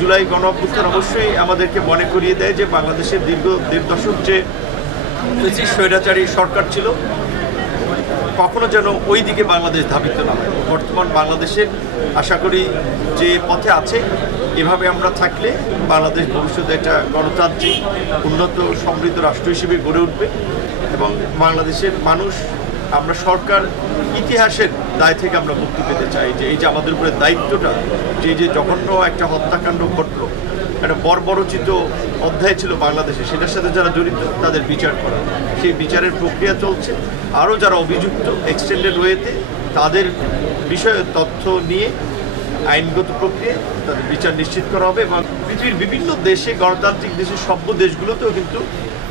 জুলাই গণঅভ্যুত্থান অবশ্যই আমাদেরকে মনে করিয়ে দেয় যে বাংলাদেশের দীর্ঘ 1.5 দশক যে স্বৈরাচারী সরকার ছিল, কখনো যেন ওই দিকে বাংলাদেশ ধাবিত না হয়। বর্তমান বাংলাদেশের আশা করি যে পথে আছে, এভাবে আমরা থাকলে বাংলাদেশ ভবিষ্যতে একটা গণতান্ত্রিক উন্নত সমৃদ্ধ রাষ্ট্র হিসেবে গড়ে উঠবে এবং বাংলাদেশের মানুষ, আমরা সরকার ইতিহাসের দায় থেকে আমরা মুক্তি পেতে চাই। যে এই যে আমাদের উপরে দায়িত্বটা, যে জঘন্য একটা হত্যাকাণ্ড ঘটল, একটা বর্বরচিত অধ্যায় ছিল বাংলাদেশে, সেটার সাথে যারা জড়িত তাদের বিচার করা, সেই বিচারের প্রক্রিয়া চলছে। আরও যারা অভিযুক্ত এক্সটেন্ডেড ওয়েতে তাদের বিষয়ে তথ্য নিয়ে আইনগত প্রক্রিয়ায় তাদের বিচার নিশ্চিত করা হবে। এবং পৃথিবীর বিভিন্ন দেশে, গণতান্ত্রিক দেশের সভ্য দেশগুলোতেও কিন্তু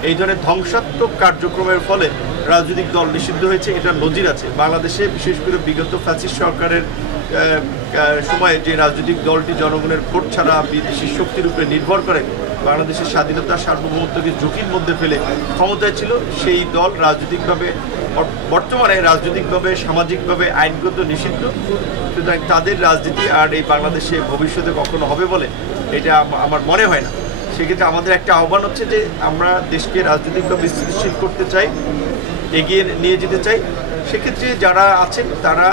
এই ধরনের ধ্বংসাত্মক কার্যক্রমের ফলে রাজনৈতিক দল নিষিদ্ধ হয়েছে, এটা নজির আছে। বাংলাদেশে বিশেষ করে বিগত ফ্যাসিস্ট সরকারের সময়ে যে রাজনৈতিক দলটি জনগণের ভোট ছাড়া বিদেশি শক্তির উপরে নির্ভর করে বাংলাদেশের স্বাধীনতা সার্বভৌমত্বকে ঝুঁকির মধ্যে ফেলে ক্ষমতায় ছিল, সেই দল রাজনৈতিকভাবে বর্তমানে রাজনৈতিকভাবে সামাজিকভাবে আইনগত নিষিদ্ধ। সুতরাং তাদের রাজনীতি আর এই বাংলাদেশে ভবিষ্যতে কখনো হবে বলে এটা আমার মনে হয় না। সেক্ষেত্রে আমাদের একটা আহ্বান হচ্ছে যে আমরা দেশকে রাজনৈতিকভাবে স্থিতিশীল করতে চাই, এগিয়ে নিয়ে যেতে চাই। সেক্ষেত্রে যারা আছেন তারা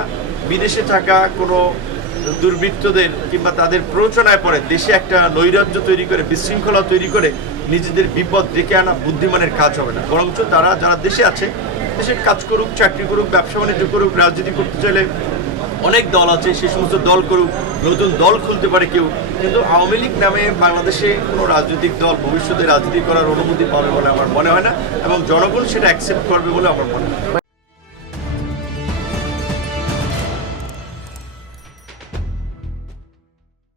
বিদেশে থাকা কোনো দুর্বৃত্তদের কিংবা তাদের প্ররোচনায় পড়ে দেশে একটা নৈরাজ্য তৈরি করে, বিশৃঙ্খলা তৈরি করে নিজেদের বিপদ ডেকে আনা বুদ্ধিমানের কাজ হবে না। বরঞ্চ তারা যারা দেশে আছে, দেশের কাজ করুক, চাকরি করুক, ব্যবসা বাণিজ্য করুক, রাজনীতি করতে চাইলে অনেক দল আছে, সেই সমস্ত দল করুক, নতুন দল খুলতে পারে কেউ। কিন্তু আওয়ামী লীগ নামে বাংলাদেশে কোনো রাজনৈতিক দল ভবিষ্যতে রাজনীতি করার অনুমতি পাবে বলে আমার মনে হয় না, এবং জনগণ সেটা অ্যাকসেপ্ট করবে বলে আমার মনে হয়।